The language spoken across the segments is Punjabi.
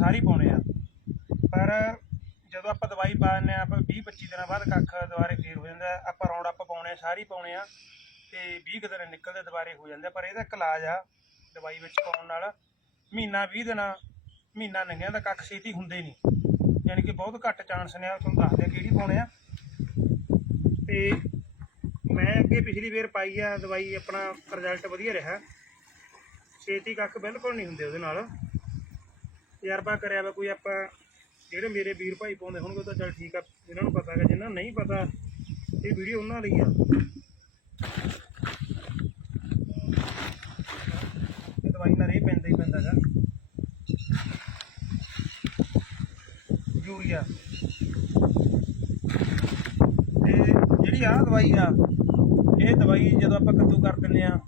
ਸਾਰੀ ਪਾਉਣੇ ਆ। ਪਰ ਜਦੋਂ ਆਪਾਂ ਦਵਾਈ ਪਾ ਦਿੰਦੇ ਆ ਆਪਾਂ 20 25 ਦਿਨਾਂ ਬਾਅਦ ਕੱਖ ਦੁਬਾਰੇ ਫੇਰ ਹੋ ਜਾਂਦਾ। ਆਪਾਂ ਰੌਂਡ ਅਪ ਪਾਉਣੇ ਆ, ਸਾਰੀ ਪਾਉਣੇ ਆ ਤੇ 20 ਕੁ ਦਿਨ ਨਿਕਲਦੇ ਦੁਬਾਰੇ ਹੋ ਜਾਂਦੇ ਆ। ਪਰ ਇਹਦਾ ਇੱਕ ਇਲਾਜ ਆ ਦਵਾਈ ਵਿੱਚ ਪਾਉਣ ਨਾਲ। ਮਹੀਨਾ 20 ਦਿਨਾਂ ਮਹੀਨਾ ਲੰਘਿਆ ਤਾਂ ਕੱਖ ਛੇਤੀ ਹੁੰਦੇ ਨਹੀਂ। ਯਾਨੀ ਕਿ ਬਹੁਤ ਘੱਟ ਚਾਂਸ ਨੇ ਆ ਤੁਹਾਨੂੰ ਦੱਸਦੇ ਆ ਕਿਹੜੀ ਪਾਉਣੇ ਆ। ਤੇ ਮੈਂ ਅੱਗੇ ਪਿਛਲੀ ਵਾਰ ਪਾਈ ਆ ਦਵਾਈ ਆਪਣਾ ਰਿਜ਼ਲਟ ਵਧੀਆ ਰਿਹਾ। ਛੇਤੀ ਕੱਖ ਬਿਲਕੁਲ ਨਹੀਂ ਹੁੰਦੇ ਉਹਦੇ ਨਾਲ। ਤਜਰਬਾ ਕਰਿਆ ਵਾ, ਕੋਈ ਆਪਾਂ ਜਿਹੜੇ ਮੇਰੇ ਵੀਰ ਭਾਈ ਪਾਉਂਦੇ ਹੋਣਗੇ ਉਹ ਤਾਂ ਚੱਲ ਠੀਕ ਆ ਜਿਹਨਾਂ ਨੂੰ ਪਤਾ ਹੈਗਾ ਜਿਹਨਾਂ ਨੂੰ ਨਹੀਂ ਪਤਾ, ਇਹ ਵੀਡੀਓ ਉਹਨਾਂ ਲਈ ਆ। ਇਹ ਦਵਾਈ ਨਾਲ ਇਹ ਪੈਂਦਾ ਹੀ ਪੈਂਦਾ ਗਾ ਯੂਰੀਆ। ਤੇ ਜਿਹੜੀ ਆਹ ਦਵਾਈ ਆ, ਇਹ ਦਵਾਈ ਜਦੋਂ ਆਪਾਂ ਕੱਦੂ ਕਰ ਦਿੰਦੇ ਆ,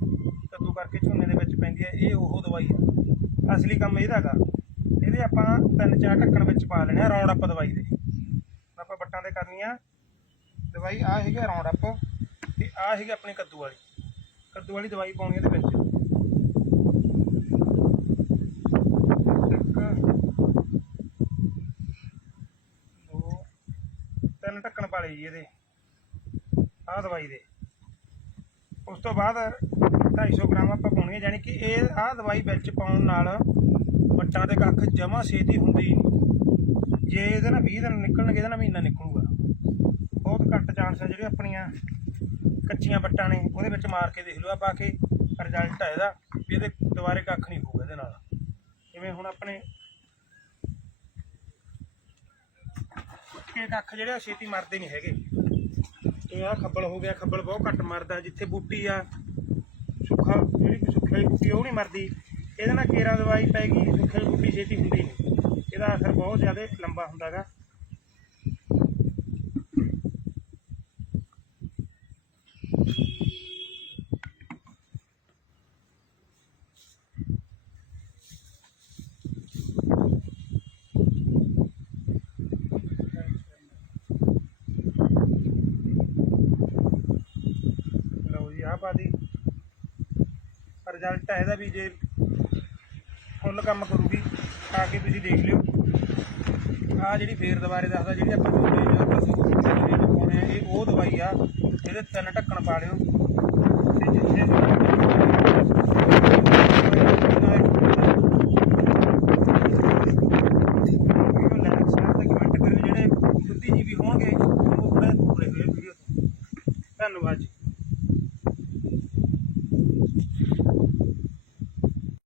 ਕੱਦੂ ਕਰਕੇ ਝੋਨੇ ਦੇ ਵਿੱਚ ਪੈਂਦੀ ਆ, ਇਹ ਉਹ ਦਵਾਈ ਆ। ਅਸਲੀ ਕੰਮ ਇਹਦਾ ਹੈਗਾ। ਇਹਦੇ ਆਪਾਂ ਤਿੰਨ ਚਾਰ ਢੱਕਣ ਵਿੱਚ ਪਾ ਲੈਣੇ ਆ ਰੌਂਡ ਅਪ ਦਵਾਈ ਦੇ। ਆਪਾਂ ਬੱਟਾਂ ਤੇ ਕਰਨੀ ਆ ਦਵਾਈ ਆ ਹੈਗੀ ਰੌਂਡ ਅਪ ਤੇ ਆ ਹੈਗੀ ਆਪਣੀ ਕੱਦੂ ਵਾਲੀ। ਕੱਦੂ ਵਾਲੀ ਦਵਾਈ ਪਾਉਣੀ ਇਹਦੇ ਵਿੱਚ। ਦੋ ਤਿੰਨ ਢੱਕਣ ਪਾ ਲਏ ਜੀ ਇਹਦੇ। ਆਹ ਦਵਾਈ ਦੇ। ਉਸ ਤੋਂ ਬਾਅਦ 250 ਗ੍ਰਾਮ ਆਪਾਂ ਪਾਉਣੀ ਹੈ ਯਾਨੀ ਕਿ ਇਹ ਆਹ ਦਵਾਈ ਵਿੱਚ ਪਾਉਣ ਨਾਲ ਵੱਟਾਂ ਦੇ ਕੱਖ ਜਮਾ ਛੇਤੀ ਹੁੰਦੀ। ਹੀ ਨਹੀਂ ਜੇ ਇਹਦੇ ਨਾਲ 20 ਦਿਨ ਨਿਕਲਣਗੇ, ਇਹਦੇ ਨਾਲ ਮਹੀਨਾ ਨਿਕਲੂਗਾ। ਬਹੁਤ ਘੱਟ ਚਾਂਸ ਹੈ ਜਿਹੜੇ ਆਪਣੀਆਂ ਕੱਚੀਆਂ ਵੱਟਾਂ ਨੇ, ਉਹਦੇ ਵਿੱਚ ਮਾਰ ਕੇ ਦੇਖ ਲਓ ਆ ਪਾ ਕੇ ਰਿਜ਼ਲਟ ਆ ਇਹਦਾ, ਵੀ ਇਹਦੇ ਦੁਬਾਰੇ ਕੱਖ ਨਹੀਂ ਹੋਊਗਾ ਇਹਦੇ ਨਾਲ। ਜਿਵੇਂ ਹੁਣ ਆਪਣੇ ਪੱਕੇ ਕੱਖ ਜਿਹੜੇ ਆ, ਛੇਤੀ ਮਰਦੇ ਨਹੀਂ ਹੈਗੇ। ਇਹ ਆ ਖੱਬਲ ਹੋ ਗਿਆ, ਖੱਬਲ ਬਹੁਤ ਘੱਟ ਮਰਦਾ, ਜਿੱਥੇ ਬੂਟੀ ਆ, ਸੁੱਖਾ, ਜਿਹੜੀ ਕਿ ਸੁੱਖੀ ਬੂਟੀ ਉਹ ਨਹੀਂ ਮਰਦੀ। ਇਹਦੇ ਨਾਲ ਕੇਰਾ ਦਵਾਈ ਪੈ ਗਈ, ਸੁੱਖੀ ਬੂਟੀ ਛੇਤੀ ਹੁੰਦੀ ਨਹੀਂ। ਇਹਦਾ ਅਸਰ ਬਹੁਤ ਜ਼ਿਆਦਾ ਲੰਬਾ ਹੁੰਦਾਗਾ। ਲਓ ਜੀ, ਆਹ ਪਾ ਰਿਜ਼ਲਟ ਹੈ ਇਹਦਾ ਵੀ ਜੇ ਫੁੱਲ ਕੰਮ ਕਰੂਗੀ ਆ ਕੇ ਤੁਸੀਂ ਦੇਖ ਲਿਓ। ਆ ਜਿਹੜੀ ਫੇਰ ਦੁਬਾਰੇ ਦੱਸਦਾ, ਜਿਹੜੀ ਆਪਾਂ ਦੂਜੇ ਜਾਂ ਪਸ਼ੂ ਜਿਹੜੇ ਪਾਉਣੇ ਆ, ਇਹ ਉਹ ਦਵਾਈ ਆ, ਇਹਦੇ ਤਿੰਨ ਢੱਕਣ ਪਾ ਲਿਓ। ਤੇ ਜਿੱਥੇ ਧੰਨਵਾਦ ਜੀ।